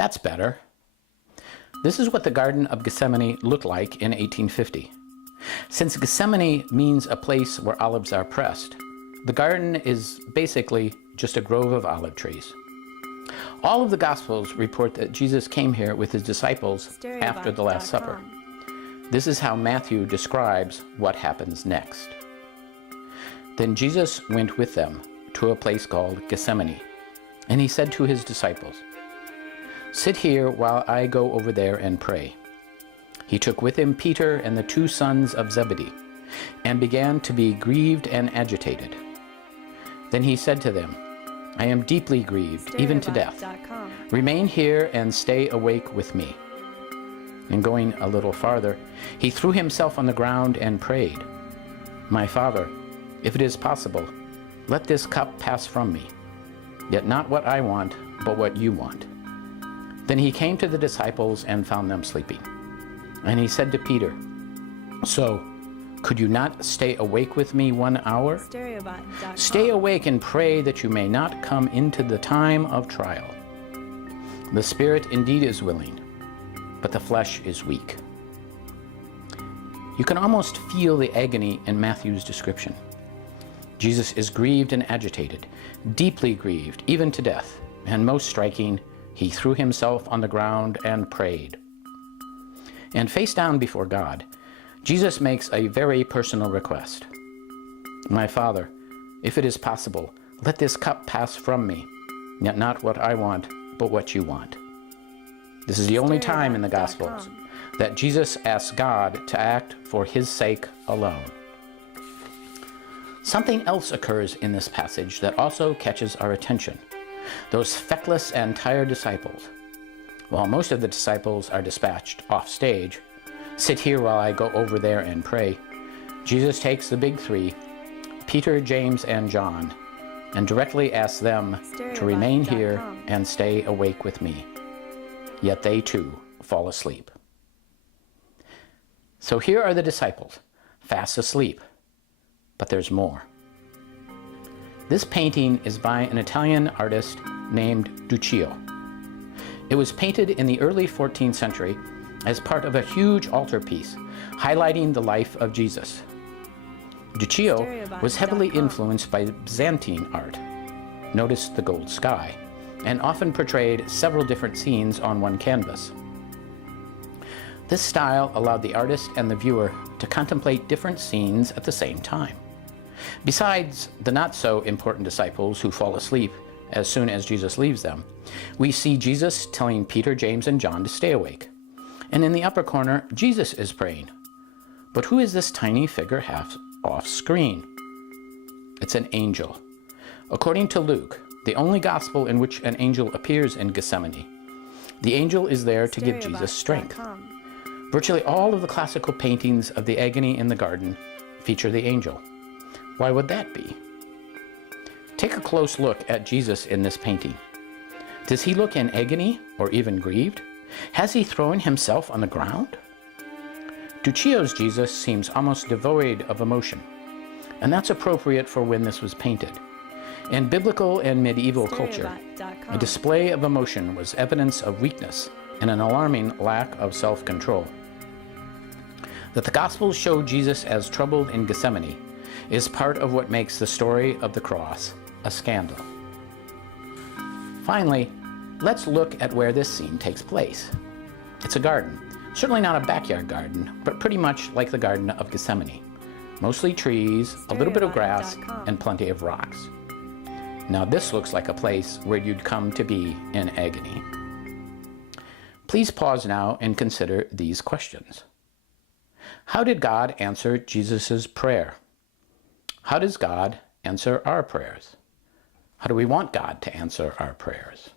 That's better. This is what the Garden of Gethsemane looked like in 1850. Since Gethsemane means a place where olives are pressed, the garden is basically just a grove of olive trees. All of the Gospels report that Jesus came here with his disciples after the Last Supper. This is how Matthew describes what happens next. Then Jesus went with them to a place called Gethsemane, and he said to his disciples, "Sit here while I go over there and pray." He took with him Peter and the 2 sons of Zebedee, and began to be grieved and agitated. Then he said to them, "I am deeply grieved, even to death. Remain here and stay awake with me." And going a little farther, he threw himself on the ground and prayed, "My Father, if it is possible, let this cup pass from me. Yet not what I want, but what you want." Then he came to the disciples and found them sleeping. And he said to Peter, "So, could you not stay awake with me 1 hour? Stay awake and pray that you may not come into the time of trial. The spirit indeed is willing, but the flesh is weak." You can almost feel the agony in Matthew's description. Jesus is grieved and agitated, deeply grieved, even to death, and most striking, he threw himself on the ground and prayed. And face down before God, Jesus makes a very personal request. "My Father, if it is possible, let this cup pass from me, yet not what I want, but what you want." This is the only time in the Gospels that Jesus asks God to act for his sake alone. Something else occurs in this passage that also catches our attention. Those feckless and tired disciples. While most of the disciples are dispatched off stage, "Sit here while I go over there and pray," Jesus takes the big 3, Peter, James, and John, and directly asks them to remain here and stay awake with me. Yet they too fall asleep. So here are the disciples, fast asleep. But there's more. This painting is by an Italian artist named Duccio. It was painted in the early 14th century as part of a huge altarpiece highlighting the life of Jesus. Duccio was heavily influenced by Byzantine art. Notice the gold sky, and often portrayed several different scenes on one canvas. This style allowed the artist and the viewer to contemplate different scenes at the same time. Besides the not-so-important disciples who fall asleep as soon as Jesus leaves them, we see Jesus telling Peter, James, and John to stay awake. And in the upper corner, Jesus is praying. But who is this tiny figure half off screen? It's an angel. According to Luke, the only gospel in which an angel appears in Gethsemane, the angel is there to give Jesus strength. Virtually all of the classical paintings of the agony in the garden feature the angel. Why would that be? Take a close look at Jesus in this painting. Does he look in agony or even grieved? Has he thrown himself on the ground? Duccio's Jesus seems almost devoid of emotion, and that's appropriate for when this was painted. In biblical and medieval culture, a display of emotion was evidence of weakness and an alarming lack of self-control. That the Gospels show Jesus as troubled in Gethsemane is part of what makes the story of the cross a scandal. Finally, let's look at where this scene takes place. It's a garden. Certainly not a backyard garden, but pretty much like the Garden of Gethsemane. Mostly trees, a little bit of grass, and plenty of rocks. Now this looks like a place where you'd come to be in agony. Please pause now and consider these questions. How did God answer Jesus' prayer? How does God answer our prayers? How do we want God to answer our prayers?